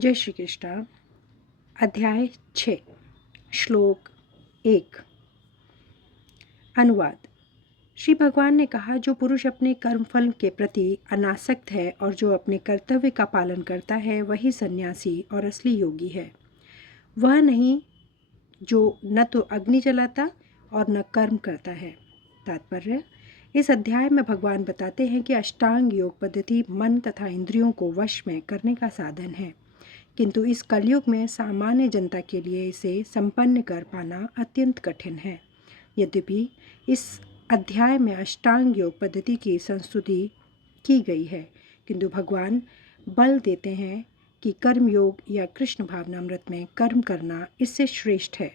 जय श्री कृष्ण। अध्याय 6 श्लोक 1। अनुवाद। श्री भगवान ने कहा, जो पुरुष अपने कर्मफल के प्रति अनासक्त है और जो अपने कर्तव्य का पालन करता है वही सन्यासी और असली योगी है। वह नहीं जो न तो अग्नि जलाता और न कर्म करता है। तात्पर्य। इस अध्याय में भगवान बताते हैं कि अष्टांग योग पद्धति मन तथा इंद्रियों को वश में करने का साधन है, किंतु इस कलयुग में सामान्य जनता के लिए इसे संपन्न कर पाना अत्यंत कठिन है। यद्यपि इस अध्याय में अष्टांग योग पद्धति की संस्तुति की गई है, किंतु भगवान बल देते हैं कि कर्म योग या कृष्ण भावनामृत में कर्म करना इससे श्रेष्ठ है।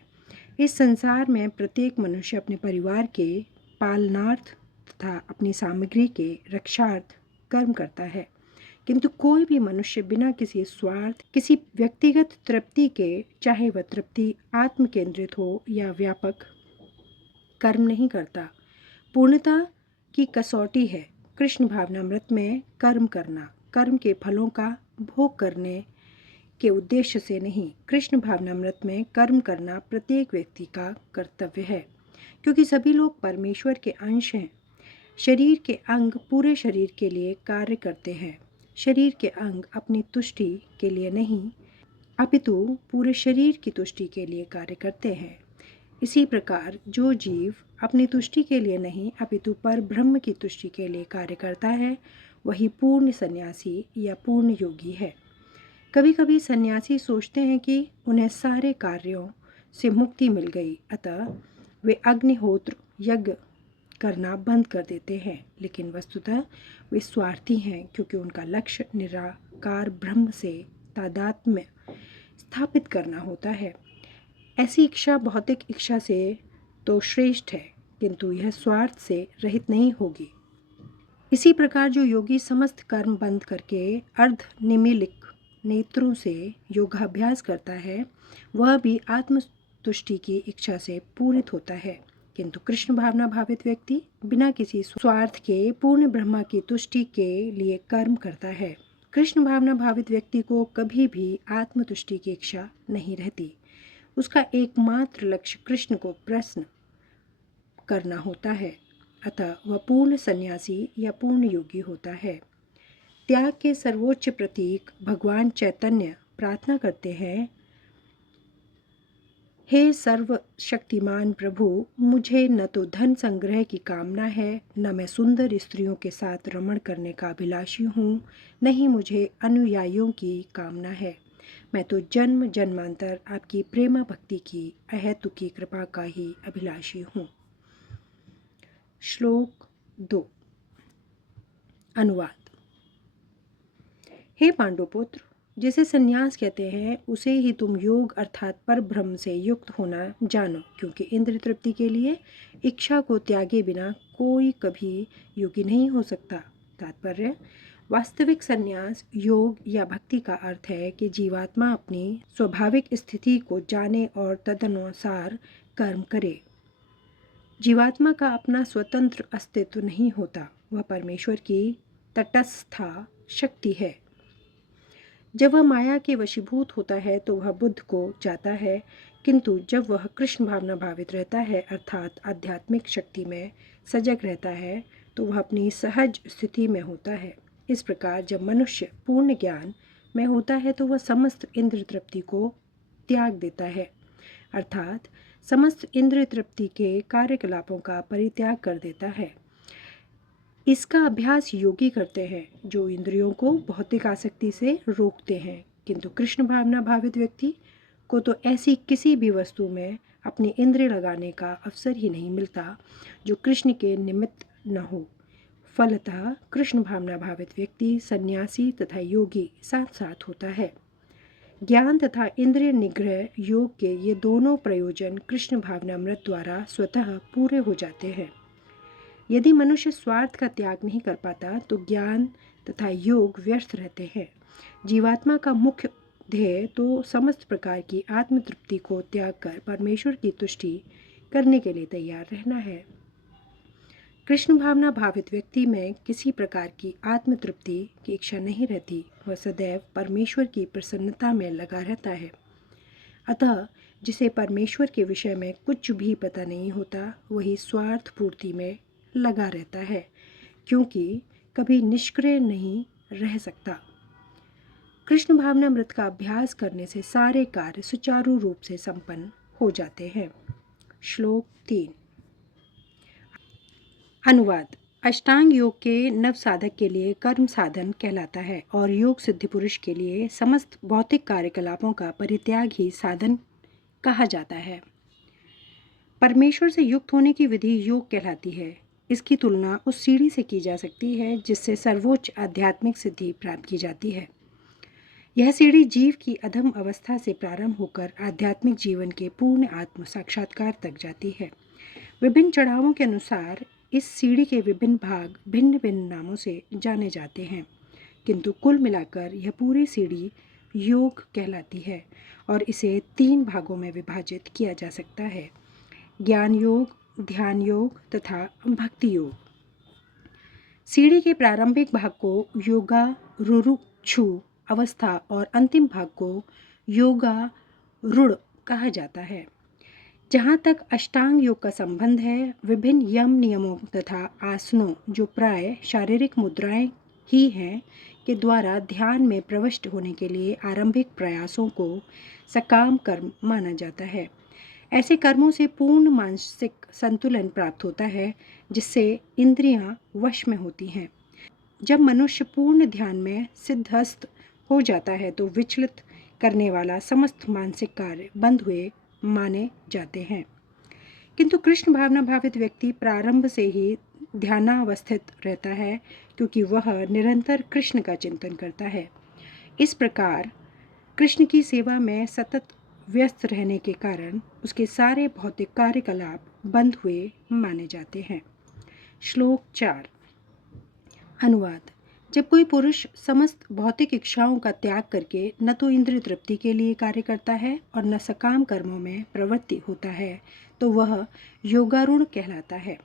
इस संसार में प्रत्येक मनुष्य अपने परिवार के पालनार्थ तथा अपनी सामग्री के रक्षार्थ कर्म करता है, किंतु कोई भी मनुष्य बिना किसी स्वार्थ, किसी व्यक्तिगत तृप्ति के, चाहे वह तृप्ति आत्म केंद्रित हो या व्यापक, कर्म नहीं करता। पूर्णता की कसौटी है कृष्ण भावनामृत में कर्म करना। कर्म के फलों का भोग करने के उद्देश्य से नहीं, कृष्ण भावनामृत में कर्म करना प्रत्येक व्यक्ति का कर्तव्य है, क्योंकि सभी लोग परमेश्वर के अंश हैं। शरीर के अंग पूरे शरीर के लिए कार्य करते हैं। शरीर के अंग अपनी तुष्टि के लिए नहीं, अपितु पूरे शरीर की तुष्टि के लिए कार्य करते हैं। इसी प्रकार जो जीव अपनी तुष्टि के लिए नहीं अपितु पर ब्रह्म की तुष्टि के लिए कार्य करता है, वही पूर्ण सन्यासी या पूर्ण योगी है। कभी कभी सन्यासी सोचते हैं कि उन्हें सारे कार्यों से मुक्ति मिल गई, अतः वे अग्निहोत्र यज्ञ करना बंद कर देते हैं, लेकिन वस्तुतः वे स्वार्थी हैं, क्योंकि उनका लक्ष्य निराकार ब्रह्म से तादात्म्य स्थापित करना होता है। ऐसी इच्छा भौतिक इच्छा से तो श्रेष्ठ है, किंतु यह स्वार्थ से रहित नहीं होगी। इसी प्रकार जो योगी समस्त कर्म बंद करके अर्ध निमीलिक नेत्रों से योगाभ्यास करता है, वह भी आत्मतुष्टि की इच्छा से पूरित होता है, किंतु कृष्ण भावना भावित व्यक्ति बिना किसी स्वार्थ के पूर्ण ब्रह्मा की तुष्टि के लिए कर्म करता है। कृष्ण भावना भावित व्यक्ति को कभी भी आत्मतुष्टि की इच्छा नहीं रहती। उसका एकमात्र लक्ष्य कृष्ण को प्रसन्न करना होता है, अतः वह पूर्ण सन्यासी या पूर्ण योगी होता है। त्याग के सर्वोच्च प्रतीक भगवान चैतन्य प्रार्थना करते हैं, हे सर्वशक्तिमान प्रभु, मुझे न तो धन संग्रह की कामना है, न मैं सुंदर स्त्रियों के साथ रमण करने का अभिलाषी हूँ, न ही मुझे अनुयायियों की कामना है। मैं तो जन्म जन्मांतर आपकी प्रेमा भक्ति की अहेतुकी कृपा का ही अभिलाषी हूँ। श्लोक 2। अनुवाद। हे पांडुपुत्र, जिसे संन्यास कहते हैं उसे ही तुम योग अर्थात पर ब्रह्म से युक्त होना जानो, क्योंकि इंद्रिय तृप्ति के लिए इच्छा को त्यागे बिना कोई कभी योगी नहीं हो सकता। तात्पर्य। वास्तविक संन्यास योग या भक्ति का अर्थ है कि जीवात्मा अपनी स्वाभाविक स्थिति को जाने और तदनुसार कर्म करे। जीवात्मा का अपना स्वतंत्र अस्तित्व नहीं होता, वह परमेश्वर की तटस्था शक्ति है। जब वह माया के वशीभूत होता है तो वह बुद्ध को जाता है, किंतु जब वह कृष्ण भावना भावित रहता है अर्थात आध्यात्मिक शक्ति में सजग रहता है, तो वह अपनी सहज स्थिति में होता है। इस प्रकार जब मनुष्य पूर्ण ज्ञान में होता है तो वह समस्त इंद्रिय तृप्ति को त्याग देता है, अर्थात समस्त इंद्रिय तृप्ति के कार्यकलापों का परित्याग कर देता है। इसका अभ्यास योगी करते हैं, जो इंद्रियों को भौतिक आसक्ति से रोकते हैं, किंतु कृष्ण भावना भावित व्यक्ति को तो ऐसी किसी भी वस्तु में अपनी इंद्रिय लगाने का अवसर ही नहीं मिलता जो कृष्ण के निमित्त न हो। फलतः कृष्ण भावना भावित व्यक्ति सन्यासी तथा योगी साथ साथ होता है। ज्ञान तथा इंद्रिय निग्रह योग के ये दोनों प्रयोजन कृष्ण भावनामृत द्वारा स्वतः पूरे हो जाते हैं। यदि मनुष्य स्वार्थ का त्याग नहीं कर पाता तो ज्ञान तथा योग व्यर्थ रहते हैं। जीवात्मा का मुख्य ध्येय तो समस्त प्रकार की आत्मतृप्ति को त्याग कर परमेश्वर की तुष्टि करने के लिए तैयार रहना है। कृष्ण भावना भावित व्यक्ति में किसी प्रकार की आत्मतृप्ति की इच्छा नहीं रहती। वह सदैव परमेश्वर की प्रसन्नता में लगा रहता है। अतः जिसे परमेश्वर के विषय में कुछ भी पता नहीं होता, वही स्वार्थ पूर्ति में लगा रहता है, क्योंकि कभी निष्क्रिय नहीं रह सकता। कृष्ण भावनामृत का अभ्यास करने से सारे कार्य सुचारू रूप से संपन्न हो जाते हैं। श्लोक 3। अनुवाद। अष्टांग योग के नव साधक के लिए कर्म साधन कहलाता है और योग सिद्धि पुरुष के लिए समस्त भौतिक कार्यकलापों का परित्याग ही साधन कहा जाता है। परमेश्वर से युक्त होने की विधि योग कहलाती है। इसकी तुलना उस सीढ़ी से की जा सकती है जिससे सर्वोच्च आध्यात्मिक सिद्धि प्राप्त की जाती है। यह सीढ़ी जीव की अधम अवस्था से प्रारंभ होकर आध्यात्मिक जीवन के पूर्ण आत्म साक्षात्कार तक जाती है। विभिन्न चढ़ावों के अनुसार इस सीढ़ी के विभिन्न भाग भिन्न भिन्न नामों से जाने जाते हैं, किंतु कुल मिलाकर यह पूरी सीढ़ी योग कहलाती है और इसे 3 भागों में विभाजित किया जा सकता है: ज्ञान योग, ध्यान योग तथा भक्ति योग। सीढ़ी के प्रारंभिक भाग को योगा रुरुक्षु अवस्था और अंतिम भाग को योगा रूढ़ कहा जाता है। जहाँ तक अष्टांग योग का संबंध है, विभिन्न यम नियमों तथा आसनों, जो प्राय शारीरिक मुद्राएं ही हैं, के द्वारा ध्यान में प्रविष्ट होने के लिए आरंभिक प्रयासों को सकाम कर्म माना जाता है। ऐसे कर्मों से पूर्ण मानसिक संतुलन प्राप्त होता है, जिससे इंद्रियां वश में होती हैं। जब मनुष्य पूर्ण ध्यान में सिद्धस्त हो जाता है तो विचलित करने वाला समस्त मानसिक कार्य बंद हुए माने जाते हैं। किंतु कृष्ण भावना भावित व्यक्ति प्रारंभ से ही ध्यानावस्थित रहता है, क्योंकि वह निरंतर कृष्ण का चिंतन करता है। इस प्रकार कृष्ण की सेवा में सतत व्यस्त रहने के कारण उसके सारे भौतिक कार्यकलाप बंद हुए माने जाते हैं। श्लोक 4। अनुवाद। जब कोई पुरुष समस्त भौतिक इच्छाओं का त्याग करके न तो इंद्रिय तृप्ति के लिए कार्य करता है और न सकाम कर्मों में प्रवृत्ति होता है, तो वह योगारूढ़ कहलाता है।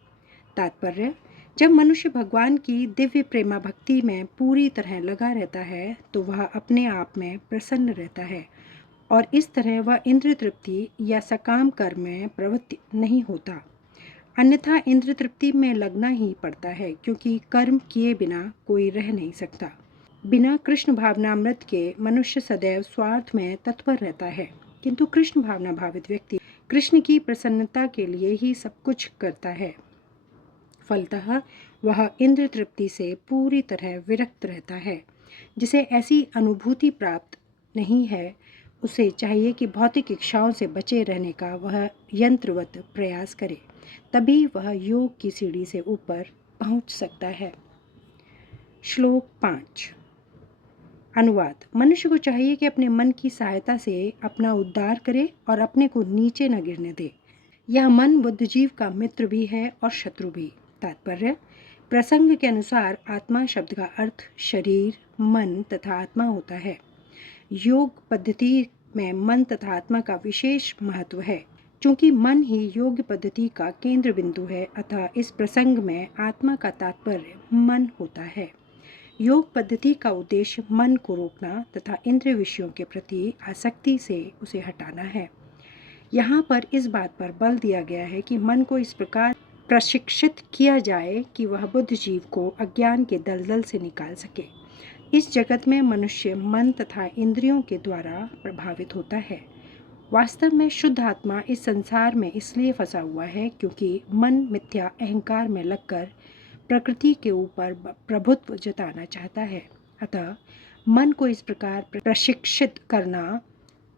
तात्पर्य: जब मनुष्य भगवान की दिव्य प्रेमा भक्ति में पूरी तरह लगा रहता है तो वह अपने आप में प्रसन्न रहता है और इस तरह वह इंद्रिय तृप्ति या सकाम कर्म में प्रवृत्ति नहीं होता। अन्यथा इंद्रिय तृप्ति में लगना ही पड़ता है, क्योंकि कर्म किए बिना कोई रह नहीं सकता। बिना कृष्ण भावनामृत के मनुष्य सदैव स्वार्थ में तत्पर रहता है, किंतु कृष्ण भावना भावित व्यक्ति कृष्ण की प्रसन्नता के लिए ही सब कुछ करता है। फलतः वह इंद्रिय तृप्ति से पूरी तरह विरक्त रहता है। जिसे ऐसी अनुभूति प्राप्त नहीं है, उसे चाहिए कि भौतिक इच्छाओं से बचे रहने का वह यंत्रवत प्रयास करे, तभी वह योग की सीढ़ी से ऊपर पहुंच सकता है। श्लोक 5। अनुवाद। मनुष्य को चाहिए कि अपने मन की सहायता से अपना उद्धार करे और अपने को नीचे न गिरने दे। यह मन बुद्धिजीव का मित्र भी है और शत्रु भी। तात्पर्य: प्रसंग के अनुसार आत्मा शब्द का अर्थ शरीर, मन तथा आत्मा होता है। योग पद्धति में मन तथा आत्मा का विशेष महत्व है। चूंकि मन ही योग पद्धति का केंद्र बिंदु है, अतः इस प्रसंग में आत्मा का तात्पर्य मन होता है। योग पद्धति का उद्देश्य मन को रोकना तथा इंद्रिय विषयों के प्रति आसक्ति से उसे हटाना है। यहाँ पर इस बात पर बल दिया गया है कि मन को इस प्रकार प्रशिक्षित किया जाए कि वह बुद्धिजीव को अज्ञान के दलदल से निकाल सके। इस जगत में मनुष्य मन तथा इंद्रियों के द्वारा प्रभावित होता है। वास्तव में शुद्ध आत्मा इस संसार में इसलिए फंसा हुआ है क्योंकि मन मिथ्या अहंकार में लगकर प्रकृति के ऊपर प्रभुत्व जताना चाहता है। अतः मन को इस प्रकार प्रशिक्षित करना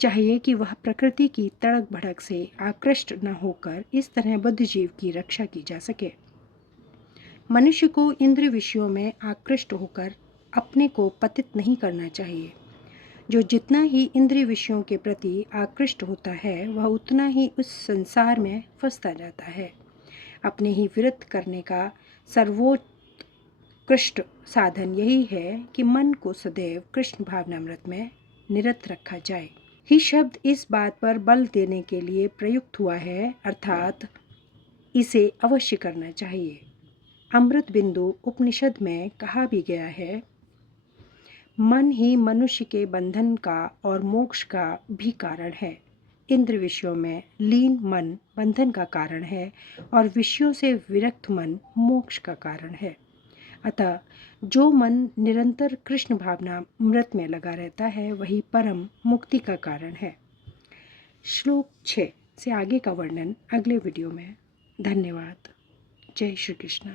चाहिए कि वह प्रकृति की तड़क भड़क से आकृष्ट न होकर इस तरह बुद्धिजीव की रक्षा की जा सके। मनुष्य को इंद्रिय विषयों में आकृष्ट होकर अपने को पतित नहीं करना चाहिए। जो जितना ही इंद्रिय विषयों के प्रति आकृष्ट होता है, वह उतना ही उस संसार में फंसता जाता है। अपने ही विरुद्ध करने का सर्वोत्कृष्ट साधन यही है कि मन को सदैव कृष्ण भावनामृत में निरत रखा जाए। ही शब्द इस बात पर बल देने के लिए प्रयुक्त हुआ है, अर्थात इसे अवश्य करना चाहिए। अमृत बिंदु उपनिषद में कहा भी गया है, मन ही मनुष्य के बंधन का और मोक्ष का भी कारण है। इंद्र विषयों में लीन मन बंधन का कारण है और विषयों से विरक्त मन मोक्ष का कारण है। अतः जो मन निरंतर कृष्ण भावना अमृत में लगा रहता है वही परम मुक्ति का कारण है। श्लोक 6 से आगे का वर्णन अगले वीडियो में। धन्यवाद। जय श्री कृष्ण।